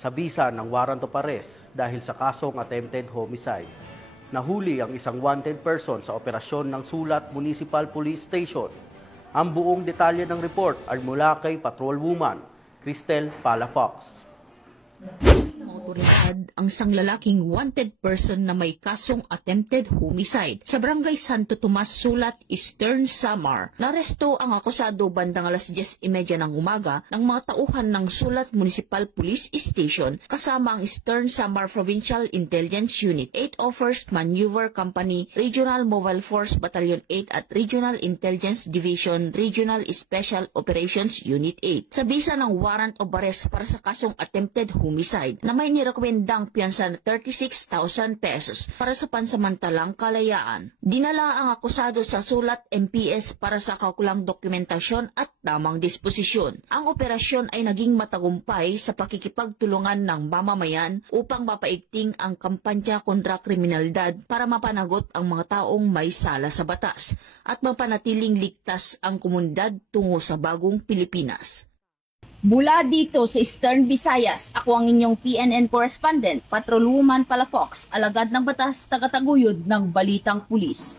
sa bisa ng warrant of arrest dahil sa kasong attempted homicide. Nahuli ang isang wanted person sa operasyon ng Sulat Municipal Police Station. Ang buong detalye ng report ay mula kay Patrolwoman Cristel Palafox. Otoridad ang isang lalaking wanted person na may kasong attempted homicide sa Barangay Santo Tomas, Sulat, Eastern Samar. Naresto ang akusado bandang alas 10:30 ng umaga ng mga tauhan ng Sulat Municipal Police Station kasama ang Eastern Samar Provincial Intelligence Unit, 801st Maneuver Company, Regional Mobile Force Battalion 8 at Regional Intelligence Division, Regional Special Operations Unit 8 sa bisa ng warrant of arrest para sa kasong attempted homicide na may nirekomendang piyansa na 36,000 pesos para sa pansamantalang kalayaan. Dinala ang akusado sa Sulat MPS para sa kaukulang dokumentasyon at tamang disposisyon. Ang operasyon ay naging matagumpay sa pakikipagtulungan ng mamamayan upang mapaigting ang kampanya kontra kriminalidad para mapanagot ang mga taong may sala sa batas at mapanatiling ligtas ang komunidad tungo sa bagong Pilipinas. Mula dito sa Eastern Visayas, ako ang inyong PNN correspondent, Patrolwoman Palafox, alagad ng batas, tagataguyod ng Balitang Pulis.